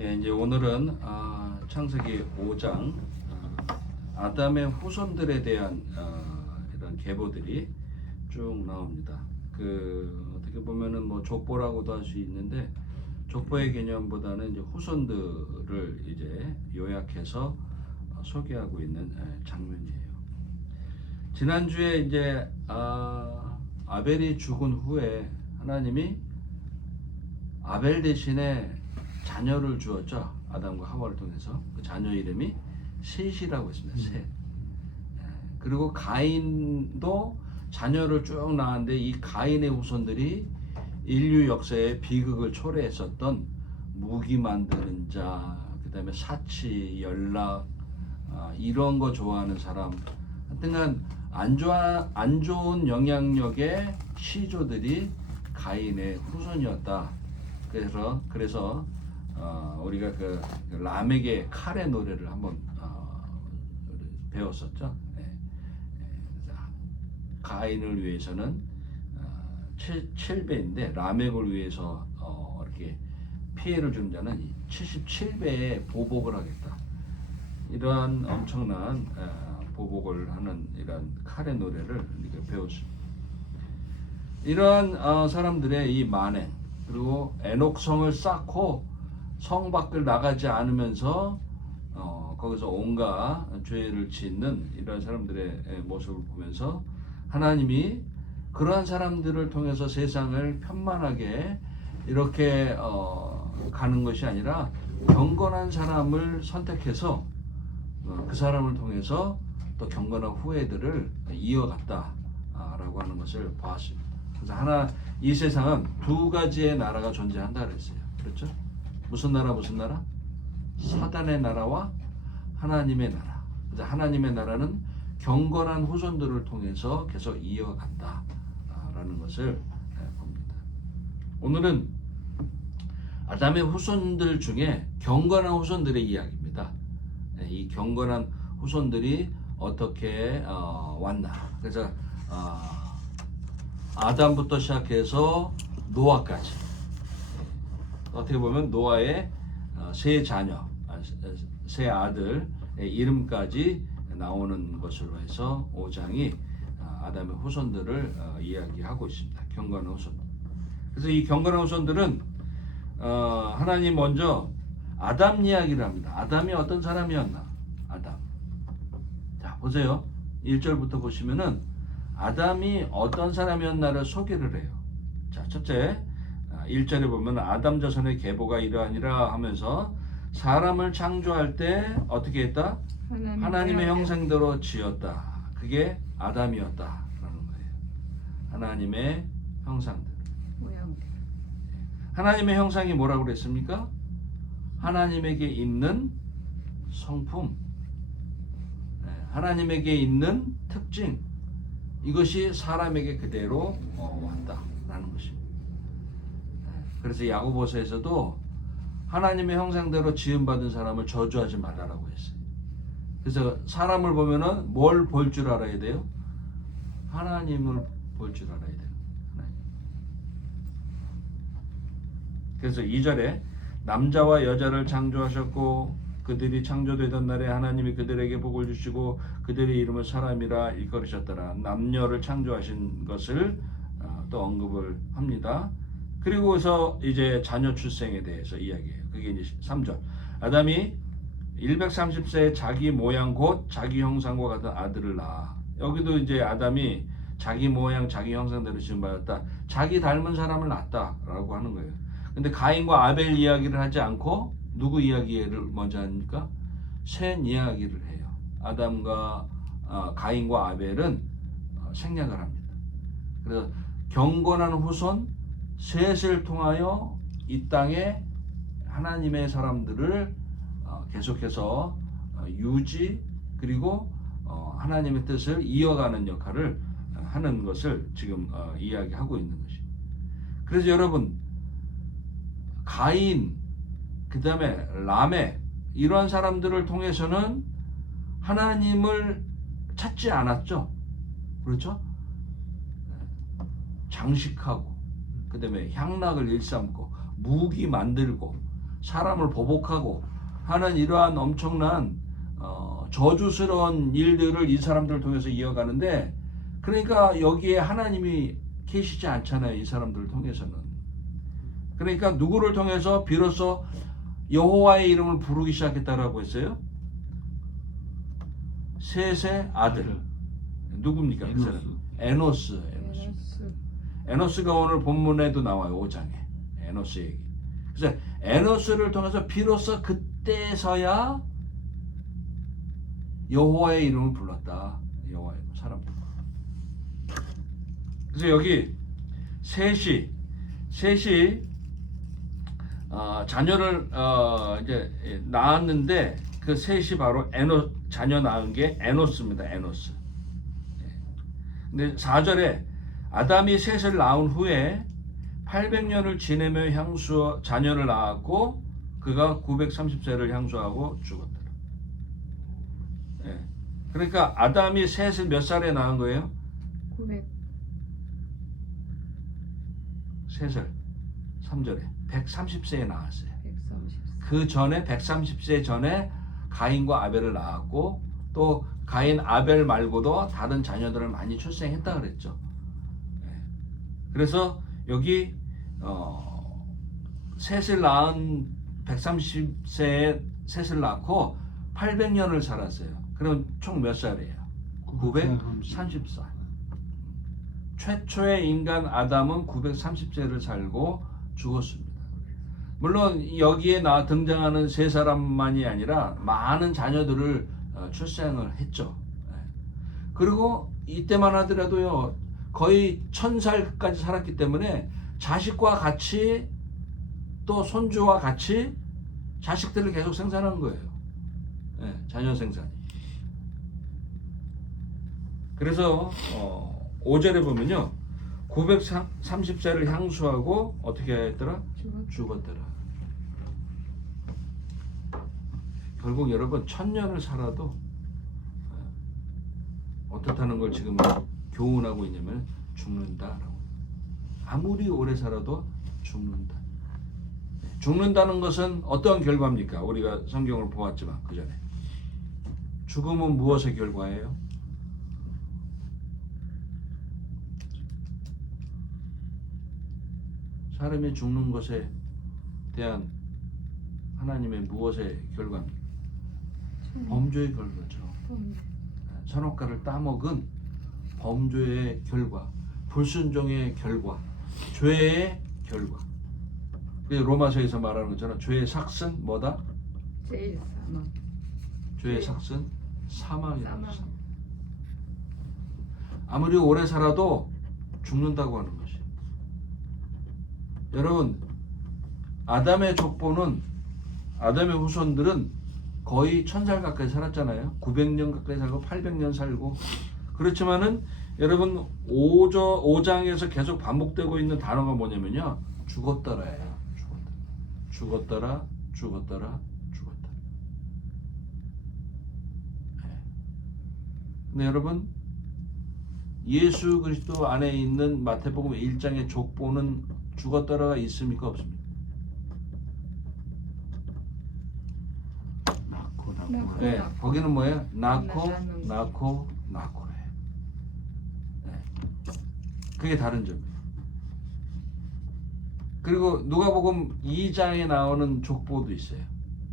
예, 이제 오늘은 창세기 5장 아담의 후손들에 대한 이런 계보들이 쭉 나옵니다. 어떻게 보면은 뭐 족보라고도 할 수 있는데 족보의 개념보다는 이제 후손들을 이제 요약해서 소개하고 있는 장면이에요. 지난주에 이제 아벨이 죽은 후에 하나님이 아벨 대신에 자녀를 주었죠. 아담과 하와를 통해서. 그 자녀 이름이 셋이라고 했습니다. 셋. 그리고 가인도 자녀를 쭉 낳았는데 이 가인의 후손들이 인류 역사에 비극을 초래했었던 무기 만드는 자, 그 다음에 사치, 연락, 이런 거 좋아하는 사람, 하여튼간 안 좋은 영향력의 시조들이 가인의 후손이었다. 그래서 우리가 그 람에게 칼의 노래를 한번 배웠었죠. 가인을 위해서는 7배인데 람액을 위해서 이렇게 피해를 주는 자는 77배의 보복을 하겠다. 이러한 엄청난 보복을 하는 이런 칼의 노래를 우리가 배웠습니다. 이러한 사람들의 이 만행, 그리고 에녹성을 쌓고 성 밖을 나가지 않으면서 거기서 온갖 죄를 짓는 이런 사람들의 모습을 보면서 하나님이 그러한 사람들을 통해서 세상을 편만하게 이렇게 가는 것이 아니라 경건한 사람을 선택해서 그 사람을 통해서 또 경건한 후예들을 이어갔다라고 하는 것을 보았습니다. 그래서 이 세상은 두 가지의 나라가 존재한다 그랬어요. 그렇죠? 무슨 나라? 사단의 나라와 하나님의 나라. 그래서 하나님의 나라는 경건한 후손들을 통해서 계속 이어간다라는 것을 봅니다. 오늘은 아담의 후손들 중에 경건한 후손들의 이야기입니다. 이 경건한 후손들이 어떻게 왔나. 그래서 아담부터 시작해서 노아까지, 어떻게 보면 노아의 세 자녀, 세 아들의 이름까지 나오는 것으로 해서 5장이 아담의 후손들을 이야기하고 있습니다. 경건한 후손들. 그래서 이 경건한 후손들은 하나님 먼저 아담 이야기를 합니다. 아담이 어떤 사람이었나? 아담. 자, 보세요. 1절부터 보시면은 아담이 어떤 사람이었나를 소개를 해요. 자, 첫째, 1절에 보면 아담 자손의 계보가 이러하니라 하면서 사람을 창조할 때 어떻게 했다? 하나님의 형상대로 지었다. 그게 아담이었다라는 거예요. 하나님의 형상대로. 하나님의 형상이 뭐라고 그랬습니까? 하나님에게 있는 성품, 하나님에게 있는 특징, 이것이 사람에게 그대로 왔다라는 것입니다. 그래서 야고보서에서도 하나님의 형상대로 지음받은 사람을 저주하지 말라라고 했어요. 그래서 사람을 보면은 뭘 볼 줄 알아야 돼요? 하나님을 볼 줄 알아야 돼요. 하나님. 그래서 2절에 남자와 여자를 창조하셨고 그들이 창조되던 날에 하나님이 그들에게 복을 주시고 그들의 이름을 사람이라 일컬으셨더라. 남녀를 창조하신 것을 또 언급을 합니다. 그리고서 이제 자녀 출생에 대해서 이야기해요. 그게 이제 3절. 아담이 130세에 자기 모양 곧 자기 형상과 같은 아들을 낳아. 여기도 이제 아담이 자기 모양 자기 형상대로 지음받았다. 자기 닮은 사람을 낳았다라고 하는 거예요. 근데 가인과 아벨 이야기를 하지 않고 누구 이야기를 먼저 하니까? 셋 이야기를 해요. 아담과 가인과 아벨은 생략을 합니다. 그래서 경건한 후손 셋을 통하여 이 땅에 하나님의 사람들을 계속해서 유지 그리고 하나님의 뜻을 이어가는 역할을 하는 것을 지금 이야기하고 있는 것입니다. 그래서 여러분 가인 그 다음에 람에 이러한 사람들을 통해서는 하나님을 찾지 않았죠. 그렇죠? 장식하고 그 다음에 향락을 일삼고 무기 만들고 사람을 보복하고 하는 이러한 엄청난 저주스러운 일들을 이 사람들을 통해서 이어가는데, 그러니까 여기에 하나님이 계시지 않잖아요. 이 사람들을 통해서는. 그러니까 누구를 통해서 비로소 여호와의 이름을 부르기 시작했다라고 했어요? 셋의 아들. 누굽니까? 그 사람? 에노스. 에노스가 오늘 본문에도 나와요. 5장에. 에노스 얘기. 그래서 에노스를 통해서 비로소 그때서야 여호와의 이름을 불렀다. 여호와의 이름, 사람들. 그래서 여기 셋이 자녀를 이제 낳았는데, 그 셋이 바로 자녀 낳은 게 에노스입니다. 에노스. 근데 4절에 아담이 셋을 낳은 후에 800년을 지내며 자녀를 낳았고 그가 930세를 향수하고 죽었다. 그러니까 아담이 셋을 몇 살에 낳은 거예요? 3살. 3절에 130세에 낳았어요. 130세. 그 전에 130세 전에 가인과 아벨을 낳았고, 또 가인 아벨 말고도 다른 자녀들을 많이 출생했다 그랬죠. 그래서 여기 셋을 낳은 130세에 셋을 낳고 800년을 살았어요. 그럼 총 몇 살이에요? 930살. 최초의 인간 아담은 930세를 살고 죽었습니다. 물론 여기에 등장하는 세 사람만이 아니라 많은 자녀들을 출생을 했죠. 그리고 이때만 하더라도요, 거의 1000살까지 살았기 때문에 자식과 같이 또 손주와 같이 자식들을 계속 생산한 거예요. 자녀 생산. 그래서 5절에 보면요, 930세를 향수하고 어떻게 했더라? 죽었더라. 결국 여러분 1000년을 살아도 어떻다는 걸 지금 교훈하고 있냐면 죽는다라고. 아무리 오래 살아도 죽는다. 죽는다는 것은 어떤 결과입니까? 우리가 성경을 보았지만 그 전에 죽음은 무엇의 결과예요? 사람이 죽는 것에 대한 하나님의 무엇의 결과입니까? 범죄의 결과죠. 선악과를 따먹은 범죄의 결과, 불순종의 결과, 죄의 결과. 로마서에서 말하는 것처럼 죄의 삭은 뭐다? 제일 사망. 죄의 삭은 사망이라고. 아무리 오래 살아도 죽는다고 하는 것이. 여러분, 아담의 족보는, 아담의 후손들은 거의 1000살 가까이 살았잖아요. 900년 가까이 살고 800년 살고. 그렇지만은 여러분 5장에서 계속 반복되고 있는 단어가 뭐냐면요, 죽었더라예요. 죽었더라. 근데 여러분, 예수 그리스도 안에 있는 마태복음 1장의 족보는 죽었더라가 있습니까? 없습니까? 네, 거기는 뭐예요? 낳고래. 네. 그게 다른 점이에요. 그리고 누가복음 2장에 나오는 족보도 있어요.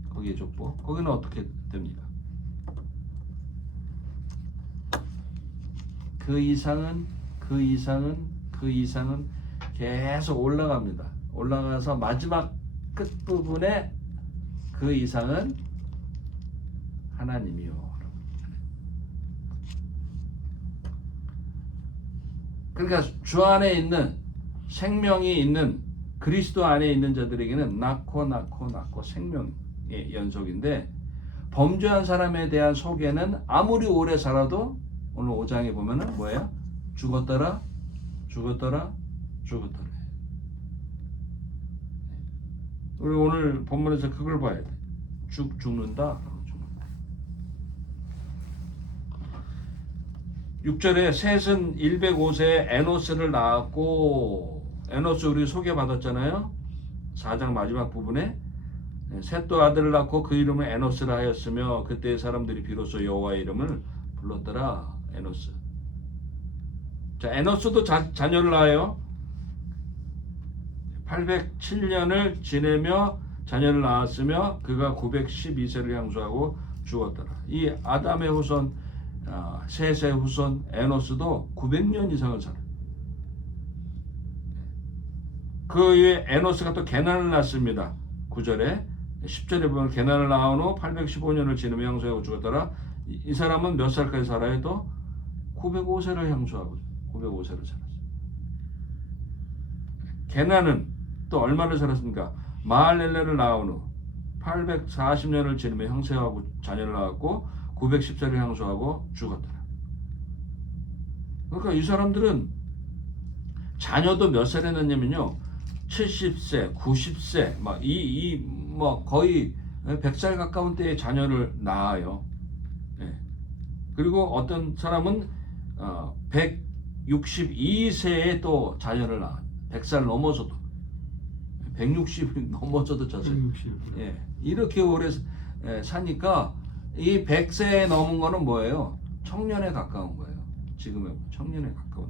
거기에 족보. 거기는 어떻게 됩니까? 그 이상은 계속 올라갑니다. 올라가서 마지막 끝부분에 그 이상은 하나님이요. 그러니까 주 안에 있는 생명이 있는 그리스도 안에 있는 자들에게는 낳고 생명의 연속인데, 범죄한 사람에 대한 소개는 아무리 오래 살아도 오늘 5장에 보면은 뭐예요? 죽었더라. 우리 오늘 본문에서 그걸 봐야 돼. 죽는다. 6절에 셋은 105세에 에노스를 낳았고, 에노스 우리 소개받았잖아요. 4장 마지막 부분에 셋도 아들을 낳고 그 이름을 에노스라 하였으며 그때 사람들이 비로소 여호와의 이름을 불렀더라. 에노스. 자, 에노스도 자녀를 낳아요. 807년을 지내며 자녀를 낳았으며 그가 912세를 향수하고 죽었더라. 이 아담의 후손, 셋의 후손 에노스도 900년 이상을 살아요. 그 위에 에노스가 또 게난을 낳습니다. 9절에 10절에 보면 게난을 낳은 후 815년을 지내며 향수하고 죽었더라. 이 사람은 몇 살까지 살아요? 또 905세를 향수하고 905세를 살았어요. 게난은 또 얼마를 살았습니까? 마할렐레를 낳은 후 840년을 지내며 형세하고 자녀를 낳았고 910세를 향수하고 죽었더라. 그러니까 이 사람들은 자녀도 몇 살에 낳냐면요, 70세, 90세, 뭐 거의 100살 가까운 때에 자녀를 낳아요. 예. 그리고 어떤 사람은 162세에 또 자녀를 낳아. 100살 넘어서도 160이 넘어서도 졌어요. 160. 예. 이렇게 오래 사니까 이 100세에 넘은 거는 뭐예요? 청년에 가까운 거예요. 지금은 청년에 가까운.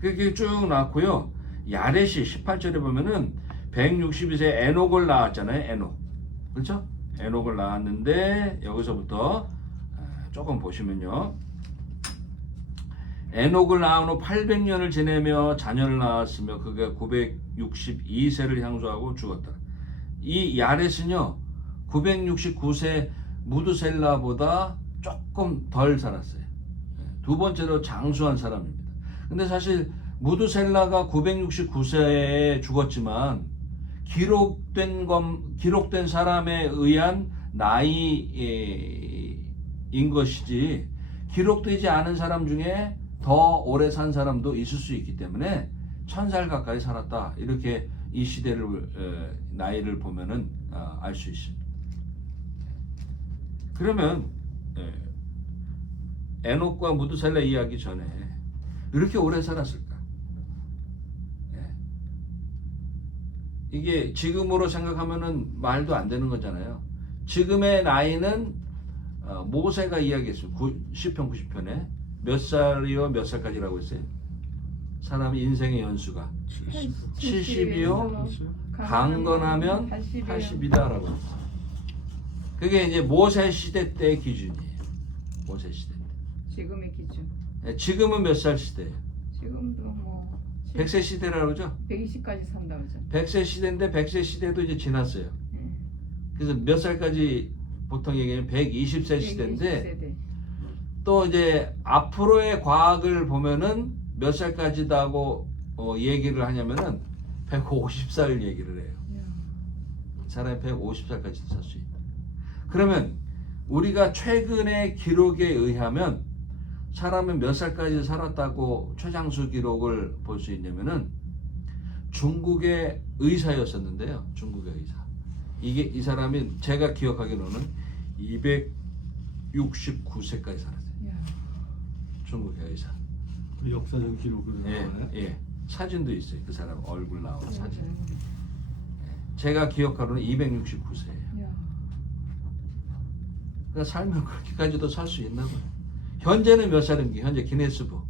그렇게 쭉 낳고요. 야렛이 18절에 보면은 162세 에녹을 낳았잖아요. 에녹. 그렇죠? 에녹을 낳았는데 여기서부터 조금 보시면요. 에녹을 낳은 후 800년을 지내며 자녀를 낳았으며 그가 962세를 향수하고 죽었다. 이 야렛은요. 969세 무드셀라보다 조금 덜 살았어요. 두 번째로 장수한 사람입니다. 근데 사실 무드셀라가 969세에 죽었지만 기록된 사람에 의한 나이인 것이지 기록되지 않은 사람 중에 더 오래 산 사람도 있을 수 있기 때문에 1000살 가까이 살았다. 이렇게 이 시대를 나이를 보면은 알 수 있습니다. 그러면 에녹과 무드셀라 이야기 전에 이렇게 오래 살았을까? 이게 지금으로 생각하면은 말도 안 되는 거잖아요. 지금의 나이는 모세가 이야기했어요. 시편 90편에 몇 살이요 몇 살까지라고 했어요? 사람 인생의 연수가 70이요 강건하면 80이다라고 했어요. 그게 이제 모세 시대 때 기준이에요. 모세 시대 때. 지금의 기준. 지금은 몇 살 시대예요? 지금도 뭐 100세 시대라고 그러죠? 120까지 산다 그러죠. 100세 시대인데 100세 시대도 이제 지났어요. 그래서 몇 살까지 보통 얘기하면 120세 시대인데 120세대. 또 이제 앞으로의 과학을 보면은 몇 살까지다고 얘기를 하냐면은 150살 얘기를 해요. 사람이 150살까지도 살 수 있다. 그러면 우리가 최근의 기록에 의하면 사람은 몇 살까지 살았다고 최장수 기록을 볼 수 있냐면은 중국의 의사였었는데요. 중국의 의사. 이 사람이 제가 기억하기로는 269세까지 살았어요. 중국의 의사. 그 역사적 기록을 예. 사진도 있어요. 그 사람 얼굴 나온 사진. 제가 기억하로는 269세예요. 그러니까 살면 그렇게까지도 살 수 있나 봐요. 현재는 몇 살입니까? 현재 기네스북.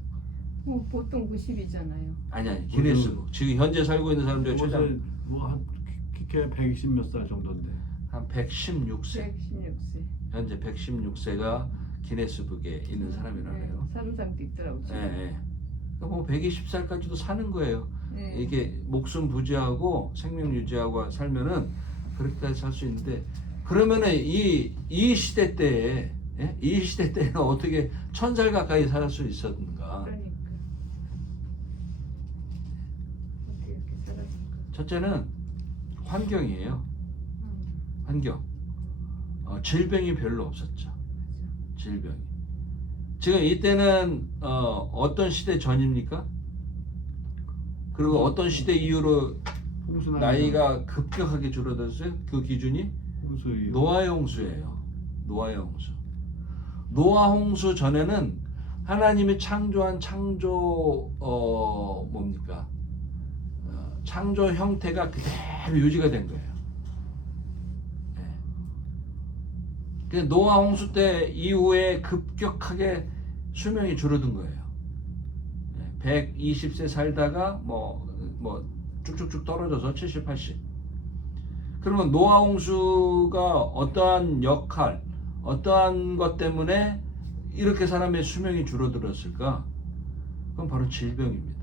뭐 보통 90이잖아요. 아니 기네스북. 지금 현재 살고 있는 사람 중에 최장 뭐한 키가 120 몇 살 정도인데. 한 116세. 116세. 현재 116세가 기네스북에 있는 사람이라네요. 사는 사람도 있더라고요. 예. 그러니까 뭐 120살까지도 사는 거예요. 이게 목숨 부지하고 생명 유지하고 살면은 그렇게까지 살 수 있는데 그러면은 이 시대 때에 이 시대 때는 어떻게 1000살 가까이 살 수 있었는가? 그러니까 어떻게 이렇게 살았을까? 첫째는 환경이에요. 환경. 질병이 별로 없었죠. 질병이. 지금 이때는 어떤 시대 전입니까? 그리고 어떤 시대 이후로 나이가 급격하게 줄어들었어요? 그 기준이 노아의 홍수예요. 노아의 홍수. 노아 홍수 전에는 하나님이 창조한 창조 뭡니까? 창조 형태가 그대로 그대로 유지가 된 거예요. 예. 근데 노아 홍수 때 이후에 급격하게 수명이 줄어든 거예요. 120세 살다가 뭐 쭉쭉쭉 떨어져서 70, 80. 그러면 노아 홍수가 어떠한 역할, 어떠한 것 때문에 이렇게 사람의 수명이 줄어들었을까? 그건 바로 질병입니다.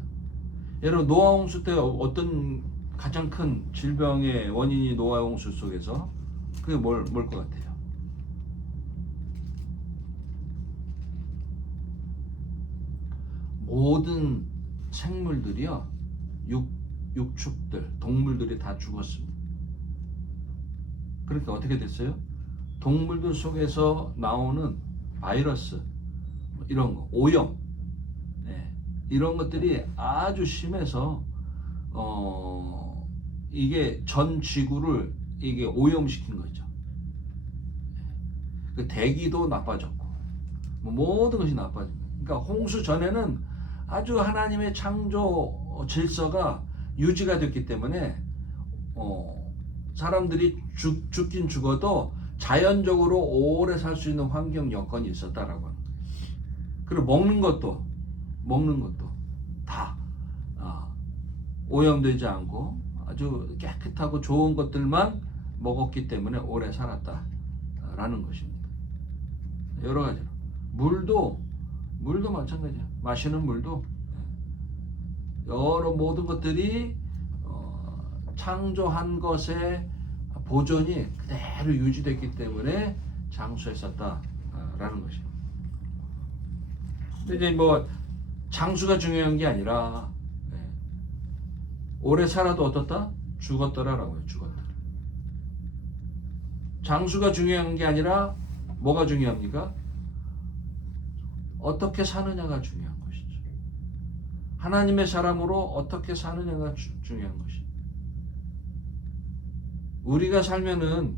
여러분, 노아 홍수 때 어떤 가장 큰 질병의 원인이 노아 홍수 속에서 그게 뭘 것 같아요? 모든 생물들이요, 육축들, 동물들이 다 죽었습니다. 그러니까 어떻게 됐어요? 동물들 속에서 나오는 바이러스, 이런 거, 오염, 이런 것들이 아주 심해서 이게 전 지구를 이게 오염시킨 거죠. 그 대기도 나빠졌고, 모든 것이 나빠집니다. 그러니까 홍수 전에는 아주 하나님의 창조 질서가 유지가 됐기 때문에 사람들이 죽긴 죽어도 자연적으로 오래 살 수 있는 환경 여건이 있었다라고 하는 거예요. 그리고 먹는 것도 다 오염되지 않고 아주 깨끗하고 좋은 것들만 먹었기 때문에 오래 살았다라는 것입니다. 여러 가지로 물도 마찬가지야. 마시는 물도 여러 모든 것들이 창조한 것의 보존이 그대로 유지됐기 때문에 장수했었다라는 것입니다. 근데 이제 뭐 장수가 중요한 게 아니라 오래 살아도 어떻다? 죽었더라라고요. 죽었더라. 장수가 중요한 게 아니라 뭐가 중요합니까? 어떻게 사느냐가 중요한 것이죠. 하나님의 사람으로 어떻게 사느냐가 중요한 것이죠. 우리가 살면은,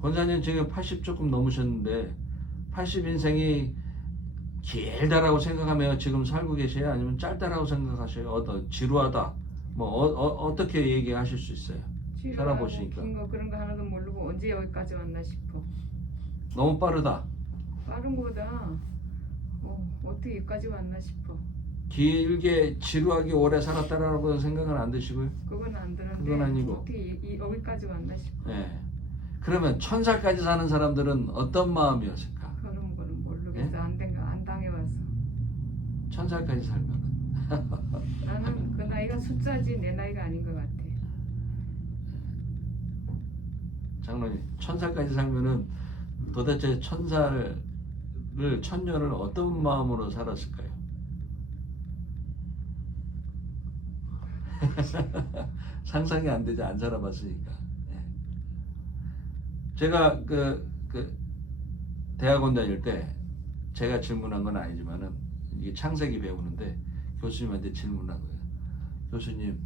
권사님 지금 80 조금 넘으셨는데 80인생이 길다라고 생각하며 지금 살고 계세요? 아니면 짧다라고 생각하세요? 지루하다, 어떻게 얘기하실 수 있어요? 살아보시니까. 긴 거 그런 거 하나도 모르고 언제 여기까지 왔나 싶어. 너무 빠르다. 빠른 거보다 어떻게 여기까지 왔나 싶어. 길게 지루하게 오래 살았다라고 생각은 안 드시고요? 그건 안 들었는데 그건 아니고. 어떻게 여기까지 왔나 싶어. 네. 그러면 1000살까지 사는 사람들은 어떤 마음이었을까? 그런 거는 모르겠어. 예? 안 당해와서. 1000살까지 살면은 나는 그 나이가 숫자지 내 나이가 아닌 것 같아. 장로님, 1000살까지 살면은 도대체 1000년을 어떤 마음으로 살았을까요? 상상이 안 되지, 안 살아봤으니까. 제가 그 대학원 다닐 때 제가 질문한 건 아니지만은 이게 창세기 배우는데 교수님한테 질문한 거예요. 교수님,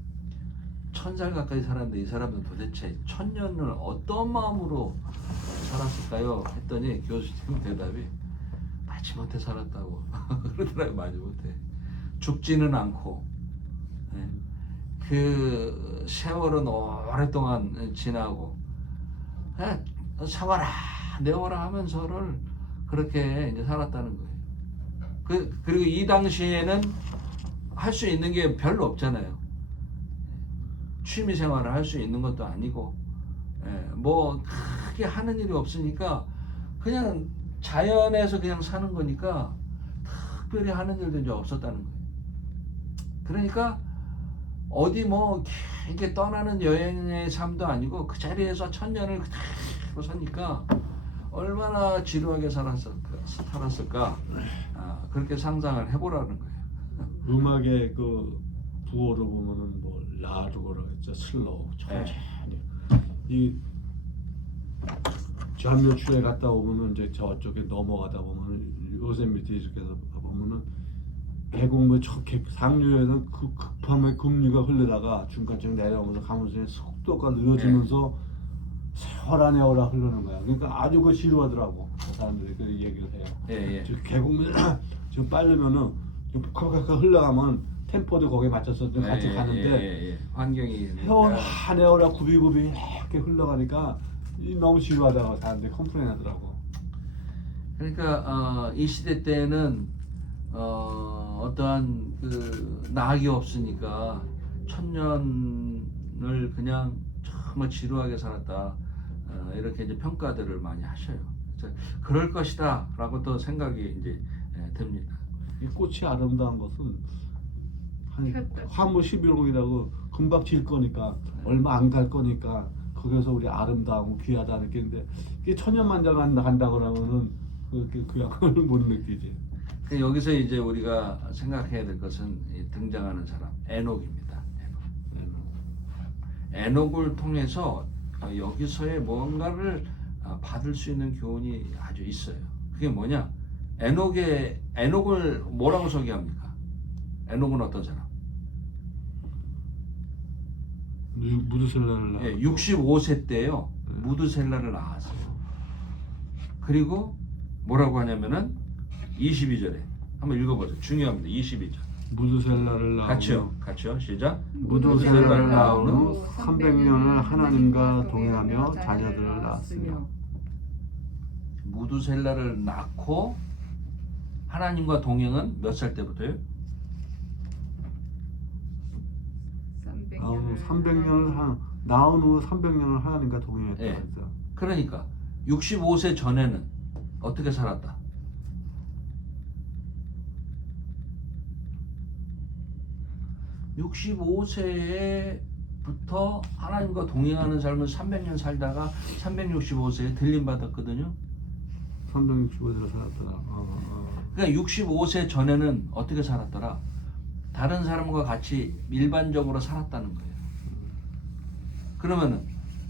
1000살 가까이 살았는데 이 사람은 도대체 1000년을 어떤 마음으로 살았을까요? 했더니 교수님 대답이 마지못해 살았다고 그러더라고요. 마지못해. 죽지는 않고, 그 세월은 오랫동안 지나고, 사와라 내워라 하면서를 그렇게 이제 살았다는 거예요. 그리고 이 당시에는 할 수 있는 게 별로 없잖아요. 취미 생활을 할 수 있는 것도 아니고, 뭐 크게 하는 일이 없으니까 그냥 자연에서 그냥 사는 거니까 특별히 하는 일도 이제 없었다는 거예요. 그러니까 어디 뭐 길게 떠나는 여행의 삶도 아니고 그 자리에서 1000년을 그대로 사니까 얼마나 지루하게 살았을까, 그렇게 상상을 해보라는 거예요. 음악의 그 부호로 보면은 뭐 라르고라 했죠. 슬로우 천천히. 이 전묘출에 갔다 오면은 이제 저쪽에 넘어가다 보면은 요세미티 이렇게 해서 보면은 계곡물 상류에는 그 급함의 급류가 흘러다가 중간쯤 내려오면서 가면서 속도가 느려지면서 세월아 내월아 흐르는 거야. 그러니까 아주 그 지루하더라고. 사람들이 그 얘기를 해요. 예. 저 계곡물 좀 빠르면은 좀 콱콱콱 흘러가면 템포도 거기에 맞춰서 좀 같이 가는데 환경이 헤어라 헤어라 굽이굽이 이렇게 흘러가니까 너무 지루하다고 사람들이 컴플레인하더라고. 그러니까 이 시대 때는 어떠한 그 낙이 없으니까 천년을 그냥 정말 지루하게 살았다, 이렇게 이제 평가들을 많이 하셔요. 그래서 그럴 것이다라고 또 생각이 이제 듭니다. 이 꽃이 아름다운 것은 한 폈다. 화무 11호이라고 금방 질 거니까 얼마 안 갈 거니까 거기서 우리 아름다운 귀하다 느끼는데 이게 천년만장 간다 그러면은 그 양을 못 느끼지. 그 여기서 이제 우리가 생각해야 될 것은 이 등장하는 사람 에녹입니다. 에녹을 통해서 여기서의 뭔가를 받을 수 있는 교훈이 아주 있어요. 그게 뭐냐? 에녹을 뭐라고 소개합니까? 에녹은 어떤 사람? 무드셀라를 예, 65세 때요. 무드셀라를 낳았어요. 그리고 뭐라고 하냐면은 22절에 한번 읽어보죠. 중요합니다. 22절. 무드셀라를 같이요. 시작. 무드셀라를 낳은 후 300년을 하나님과 동행하며 자녀들을 낳았으며. 무드셀라를 낳고 하나님과 동행은 몇 살 때부터요? 낳은 후 300년을 하나님과 동행했다. 예. 그러니까 65세 전에는 어떻게 살았다? 65세부터 하나님과 동행하는 삶을 300년 살다가 365세에 들림 받았거든요. 365세를 살았더라. 그러니까 65세 전에는 어떻게 살았더라? 다른 사람과 같이 일반적으로 살았다는 거예요. 그러면은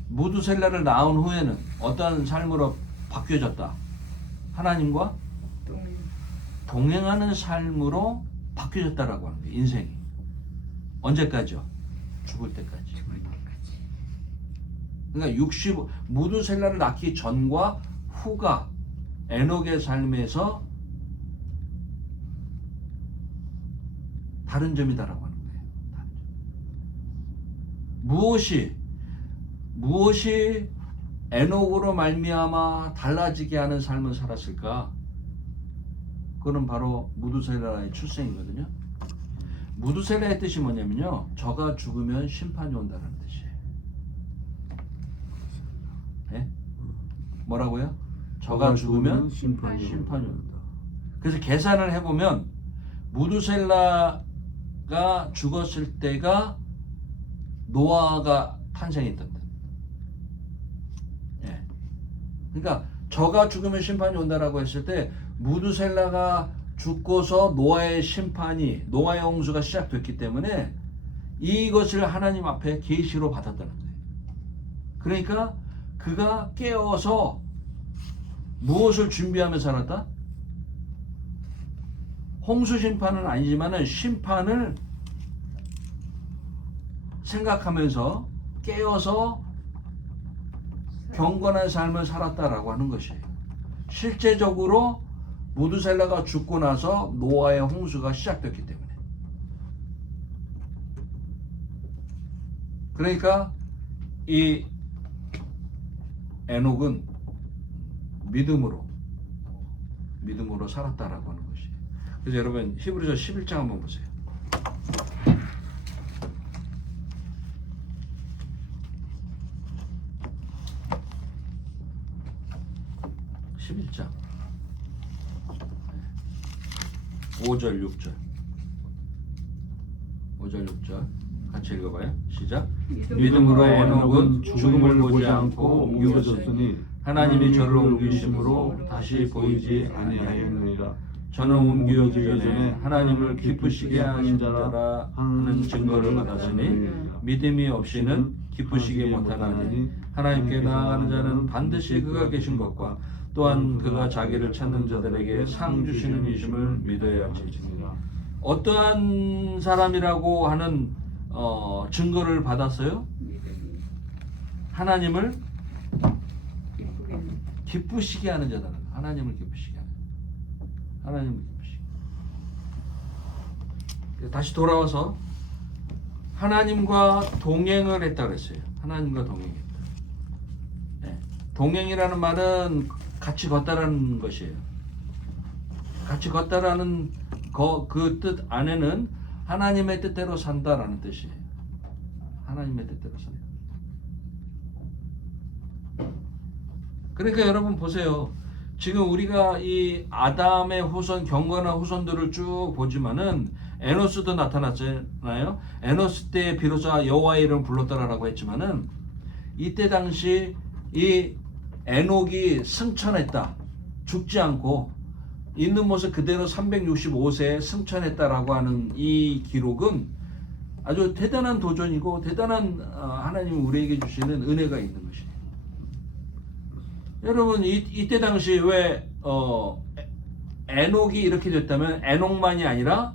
무드셀라를 낳은 후에는 어떤 삶으로 바뀌어졌다? 하나님과 동행하는 삶으로 바뀌어졌다라고 하는 거예요. 인생이 언제까지요? 죽을 때까지. 그러니까 무드셀라를 낳기 전과 후가 에녹의 삶에서 다른 점이다라고 하는 거예요. 다른 점. 무엇이 에녹으로 말미암아 달라지게 하는 삶을 살았을까? 그건 바로 무드셀라의 출생이거든요. 무드셀라의 뜻이 뭐냐면요, 저가 죽으면 심판이 온다는 뜻이에요. 네? 뭐라고요? 저가 죽으면 심판이 온다. 그래서 계산을 해보면 무드셀라가 죽었을 때가 노아가 탄생했던 데. 예. 그러니까 저가 죽으면 심판이 온다라고 했을 때 무드셀라가 죽고서 노아의 홍수가 시작됐기 때문에 이것을 하나님 앞에 계시로 받았다는 거예요. 그러니까 그가 깨어서 무엇을 준비하며 살았다? 홍수 심판은 아니지만은 심판을 생각하면서 깨어서 경건한 삶을 살았다라고 하는 것이에요. 실제적으로 무드셀라가 죽고 나서 노아의 홍수가 시작됐기 때문에. 그러니까 이 에녹은 믿음으로 살았다라고 하는 것이에요. 그래서 여러분 히브리서 11장 한번 보세요. 11장 5절 6절 같이 읽어봐요. 시작. 믿음으로 에녹은 죽음을 보지 않고 옮겨졌으니 하나님이 저를 옮기심으로 다시 보이지 아니하였느니라. 저는 옮겨지기 전에 하나님을 기쁘시게 하신 자라 하는 증거를 받았으니 믿음이 없이는 기쁘시게 못하나니 하나님께 나아가는 자는 반드시 그가 계신 것과 또한 그가 자기를 찾는 자들에게 상 주시는 이심을 믿어야 할지. 어떠한 사람이라고 하는 증거를 받았어요? 하나님을 기쁘시게 하는 자다. 하나님을 기쁘시게 하는. 하나님을 기쁘시게. 다시 돌아와서 하나님과 동행을 했다 그랬어요. 하나님과 동행했다. 네. 동행이라는 말은 같이 걷다라는 것이에요. 같이 걷다라는 그 뜻 안에는 하나님의 뜻대로 산다라는 뜻이에요. 하나님의 뜻대로 산다. 그러니까 여러분 보세요. 지금 우리가 이 아담의 후손, 경건한 후손들을 쭉 보지만은 에노스도 나타났잖아요. 에노스 때 비로소 여호와의 이름을 불렀더라라고 했지만은 이때 당시 이 에녹이 승천했다. 죽지 않고 있는 모습 그대로 365세에 승천했다라고 하는 이 기록은 아주 대단한 도전이고 대단한 하나님이 우리에게 주시는 은혜가 있는 것이에요. 여러분 이때 당시 왜 에녹이 이렇게 됐다면 에녹만이 아니라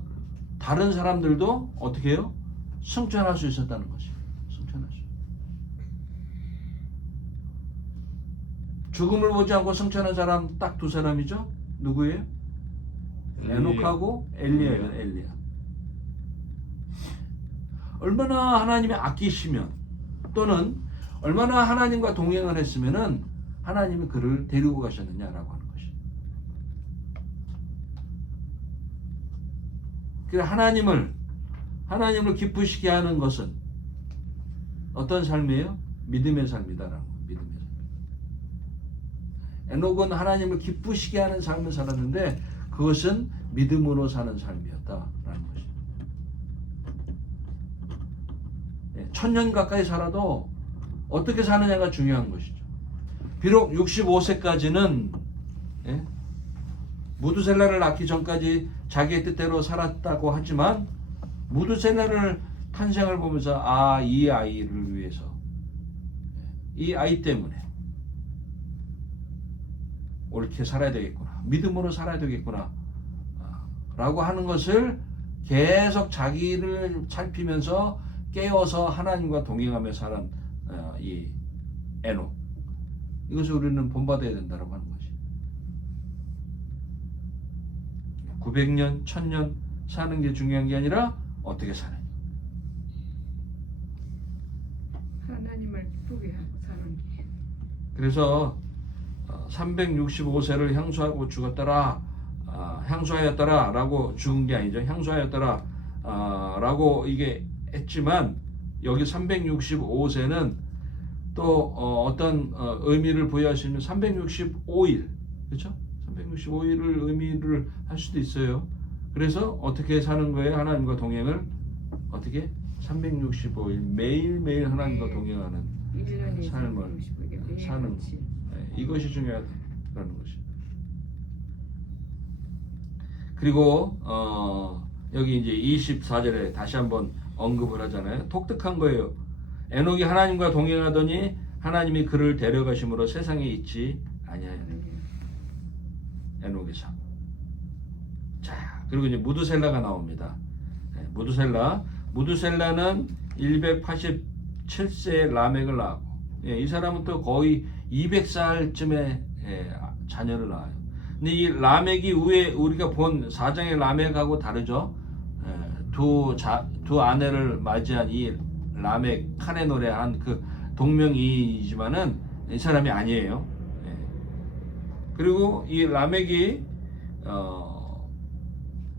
다른 사람들도 어떻게 해요? 승천할 수 있었다는 것이에요. 승천할 수. 죽음을 보지 않고 승천한 사람 딱 두 사람이죠. 누구예요? 에녹하고 엘리야예요. 엘리야. 얼마나 하나님이 아끼시면 또는 얼마나 하나님과 동행을 했으면은 하나님이 그를 데리고 가셨느냐라고 하는 것이. 그래 하나님을 기쁘시게 하는 것은 어떤 삶이에요? 믿음의 삶이다라고. 믿음의 삶. 에녹은 하나님을 기쁘시게 하는 삶을 살았는데 그것은 믿음으로 사는 삶이었다라는 것이. 1000년 가까이 살아도 어떻게 사느냐가 중요한 것이죠. 비록 65세까지는 무두셀라를 낳기 전까지 자기의 뜻대로 살았다고 하지만 무두셀라를 탄생을 보면서 이 아이를 위해서 이 아이 때문에 옳게 살아야 되겠구나. 믿음으로 살아야 되겠구나. 라고 하는 것을 계속 자기를 살피면서 깨어서 하나님과 동행하며 사는 이 에녹. 이것을 우리는 본받아야 된다고 하는 것이. 900년, 1000년 사는 게 중요한 게 아니라 어떻게 사느냐. 하나님을 기쁘게 사는 게. 그래서 365세를 향수하고 죽었더라, 향수하였더라 라고 죽은 게 아니죠. 향수하였더라 라고 이게 했지만 여기 365세는 또 어떤 의미를 부여하시면 365일, 그렇죠? 365일을 의미를 할 수도 있어요. 그래서 어떻게 사는 거예요? 하나님과 동행을 어떻게? 365일 매일매일 하나님과 동행하는 삶을 사는 것. 이것이 중요하다는 것이. 그리고 여기 이제 24절에 다시 한번 언급을 하잖아요. 독특한 거예요. 에녹이 하나님과 동행하더니 하나님이 그를 데려가심으로 세상에 있지 아니하였느니라. 에녹의 삶. 자, 그리고 이제 무두셀라가 나옵니다. 무두셀라는 187세에 라멕을 낳고, 이 사람은 또 거의 200살쯤에 자녀를 낳아요. 근데 이 라멕이 위에 우리가 본 4장의 라멕하고 다르죠. 두 아내를 맞이한 이 라멕 칸의 노래한 그 동명이지만은 이 사람이 아니에요. 그리고 이 라멕이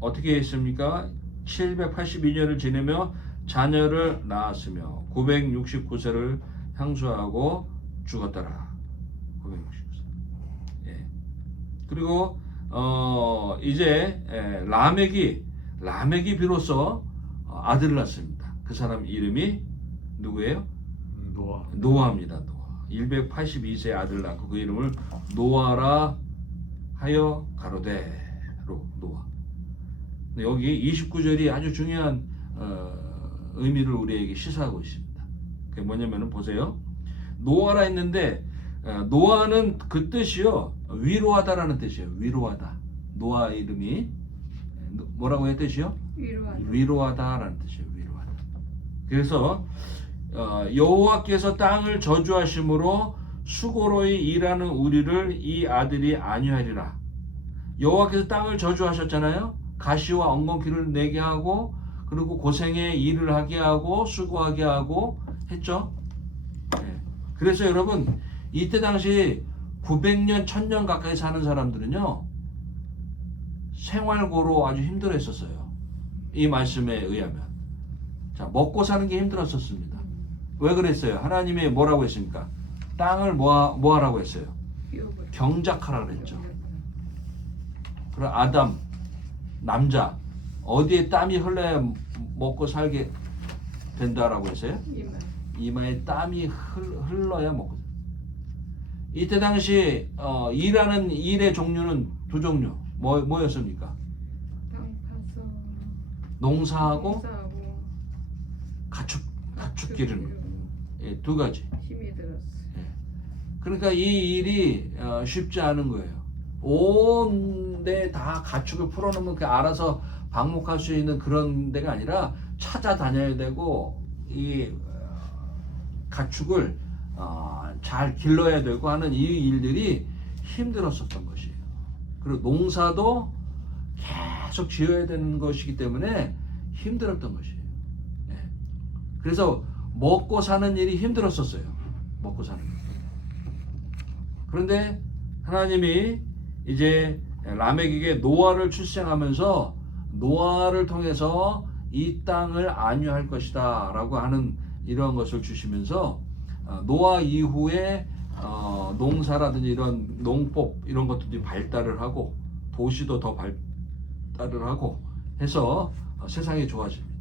어떻게 했습니까? 782년을 지내며 자녀를 낳았으며 969세를 향수하고 죽었더라. 969세. 그리고 이제 라멕이 비로소 아들을 낳습니다. 그 사람 이름이 누구예요? 노아입니다. 노아. 182세 아들을 낳고 그 이름을 노아라 하여 가로되로 노아. 여기 29절이 아주 중요한 의미를 우리에게 시사하고 있습니다. 그게 뭐냐면은 보세요. 노아라 했는데 노아는 그 뜻이요 위로하다라는 뜻이에요. 위로하다. 노아 이름이 뭐라고 의 뜻이요? 위로하다라는 뜻이에요. 위로하다. 그래서 여호와께서 땅을 저주하심으로 수고로이 일하는 우리를 이 아들이 안위하리라. 여호와께서 땅을 저주하셨잖아요. 가시와 엉겅퀴를 내게 하고 그리고 고생에 일을 하게 하고 수고하게 하고 했죠. 예. 그래서 여러분 이때 당시 900년, 1000년 가까이 사는 사람들은요 생활고로 아주 힘들어했었어요. 이 말씀에 의하면 자 먹고 사는 게 힘들었었습니다. 왜 그랬어요? 하나님이 뭐라고 했습니까? 땅을 뭐 하라고 했어요? 경작하라 그랬죠. 그럼 아담 남자 어디에 땀이 흘러야 먹고 살게 된다라고 했어요? 이마에 땀이 흘러야 먹고. 이때 당시 일하는 일의 종류는 두 종류. 뭐였습니까? 땅 파서 농사하고 가축 기르는 예, 두 가지. 힘이 들었어. 그러니까 이 일이 쉽지 않은 거예요. 온 데 다 가축을 풀어놓으면 그 알아서 방목할 수 있는 그런 데가 아니라 찾아다녀야 되고 이 가축을 잘 길러야 되고 하는 이 일들이 힘들었었던 것이에요. 그리고 농사도 계속 지어야 되는 것이기 때문에 힘들었던 것이에요. 네. 그래서 먹고 사는 일이 힘들었었어요. 먹고 사는 일. 그런데 하나님이 이제 라멕에게 노아를 출생하면서 노아를 통해서 이 땅을 안위할 것이다 라고 하는 이런 것을 주시면서 노아 이후에 농사라든지 이런 농법 이런 것들이 발달을 하고 도시도 더 발달을 하고 해서 세상이 좋아집니다.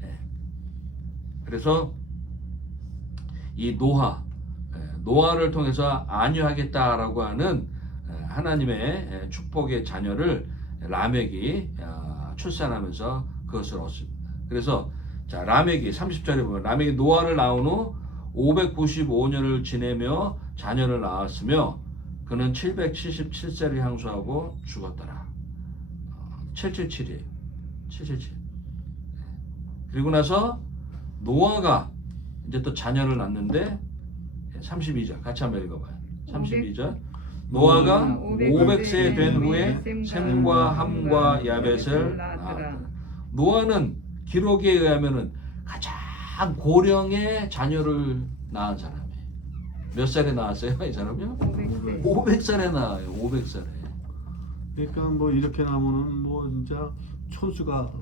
네. 그래서 이 노아를 통해서 안위하겠다라고 하는 하나님의 축복의 자녀를 라멕이 출산하면서 그것을 얻습니다. 그래서 자 라멕이 30절에 보면 라멕이 노아를 낳은 후 595년을 지내며 자녀를 낳았으며 그는 777세를 향수하고 죽었더라. 777이에요. 777. 그리고 나서 노아가 이제 또 자녀를 낳는데 32절 같이 한번 읽어봐요. 32절 노아가 500세 된 후에 셈과 함과 야벳을 낳았다. 노아는 기록에 의하면은 가장 고령의 자녀를 낳은 사람이에요. 몇 살에 낳았어요? 이 사람이요? 500살에 낳아요. 500살에. 그러니까 뭐 이렇게 나면은 뭐 진짜 촌수가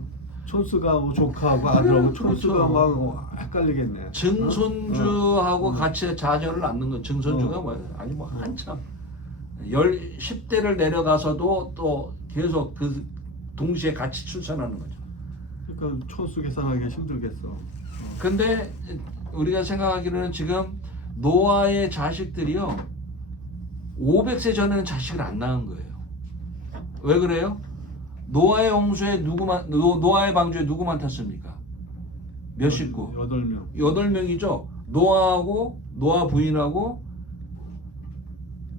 뭐 조카하고 아들하고 촌수가 막 헷갈리겠네. 증손주하고 같이 자녀를 낳는 건 증손주가 뭐예요? 아니 뭐 한참 10대를 내려가서도 또 계속 그 동시에 같이 출산하는 거죠. 그러니까 촌수 계산하기 힘들겠어. 근데 우리가 생각하기로는 지금 노아의 자식들이요 500세 전에는 자식을 안 낳은 거예요. 왜 그래요? 노아의 홍수에 노아의 방주에 누구만 탔습니까? 몇 식구? 8명. 8명이죠. 노아하고 노아 부인하고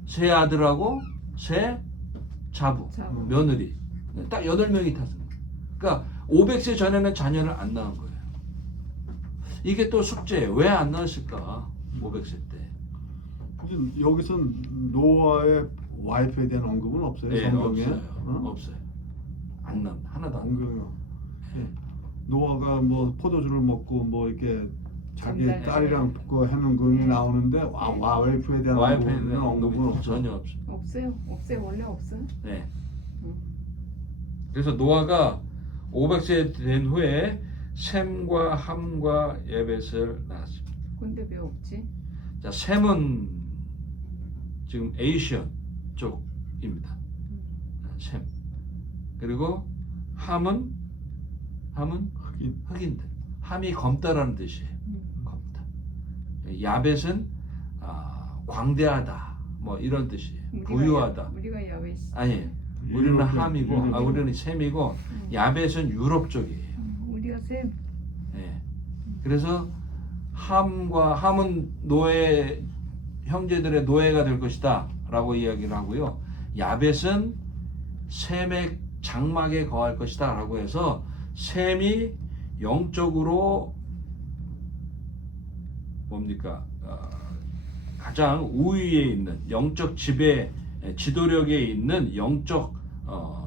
세 아들하고 세 자부. 며느리. 딱 8명이 탔습니다. 그러니까 500세 전에는 자녀를 안 낳은 거예요. 이게 또 숙제예요. 왜 안 낳았을까? 500세 때. 여기선 노아의 와이프에 대한 언급은 없어요. 네, 성경에. 없어요. 없어요. 안 낳, 하나도 안 낳. 네. 노아가 뭐 포도주를 먹고 뭐 이렇게 자기 딸이랑 그 하는 건 나오는데 와이프에 대한 언급은 없어요. 전혀 없어요. 없어요. 원래 없어요. 네. 그래서 노아가 500세 된 후에 셈과 함과 야벳을 낳았습니다. 근데 왜 없지? 자, 셈은 지금 에이시안 쪽입니다. 셈. 그리고 함은 흑인들. 함이 검다라는 뜻이에요. 검다. 야벳은 광대하다. 뭐 이런 뜻이에요. 부유하다. 우리가 야벳. 아니, 우리는 함이고, 우리는 셈이고, 야벳은 유럽 쪽이에요. 우리가 셈. 네. 그래서 함은 노예 형제들의 노예가 될 것이다라고 이야기를 하고요. 야벳은 셈의 장막에 거할 것이다라고 해서 셈이 영적으로 뭡니까? 가장 우위에 있는 영적 지도력에 있는 영적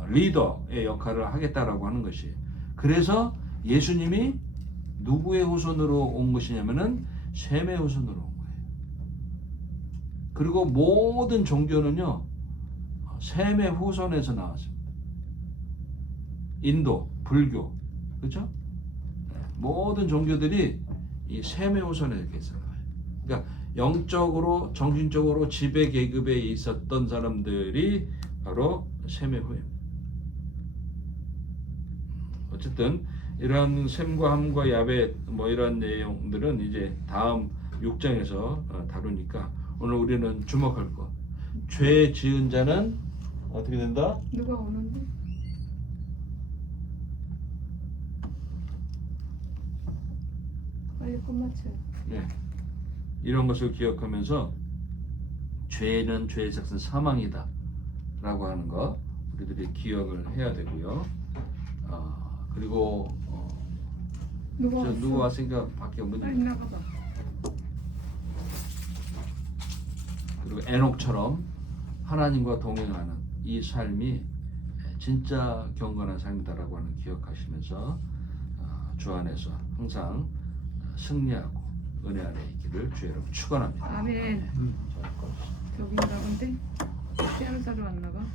리더의 역할을 하겠다라고 하는 것이에요. 그래서 예수님이 누구의 후손으로 온 것이냐면은 셈의 후손으로 온 거예요. 그리고 모든 종교는요 셈의 후손에서 나왔습니다. 인도, 불교, 그렇죠? 모든 종교들이 이 셈의 후손에서 나와요. 그러니까 영적으로, 정신적으로 지배 계급에 있었던 사람들이 바로 셈의 후예입니다. 어쨌든 이러한 셈과 함과 야벳 뭐 이런 내용들은 이제 다음 6장에서 다루니까 오늘 우리는 주목할 것. 죄 지은 자는 어떻게 된다? 누가 오는데? 빨리 끝마쳐요. 예. 이런 것을 기억하면서 죄는 죄의 삭은 사망이다 라고 하는 거 우리들이 기억을 해야 되고요. 그리고 누가 왔어? 누구 왔으니까 밖에 문 빨리 나가봐. 그리고 에녹처럼 하나님과 동행하는 이 삶이 진짜 경건한 삶이다라고 하는 기억하시면서 주 안에서 항상 승리하고 은혜 안에 있기를 주 여러분 축원합니다. 아멘. 저긴가 본데? 피아노 사러 왔나 봐.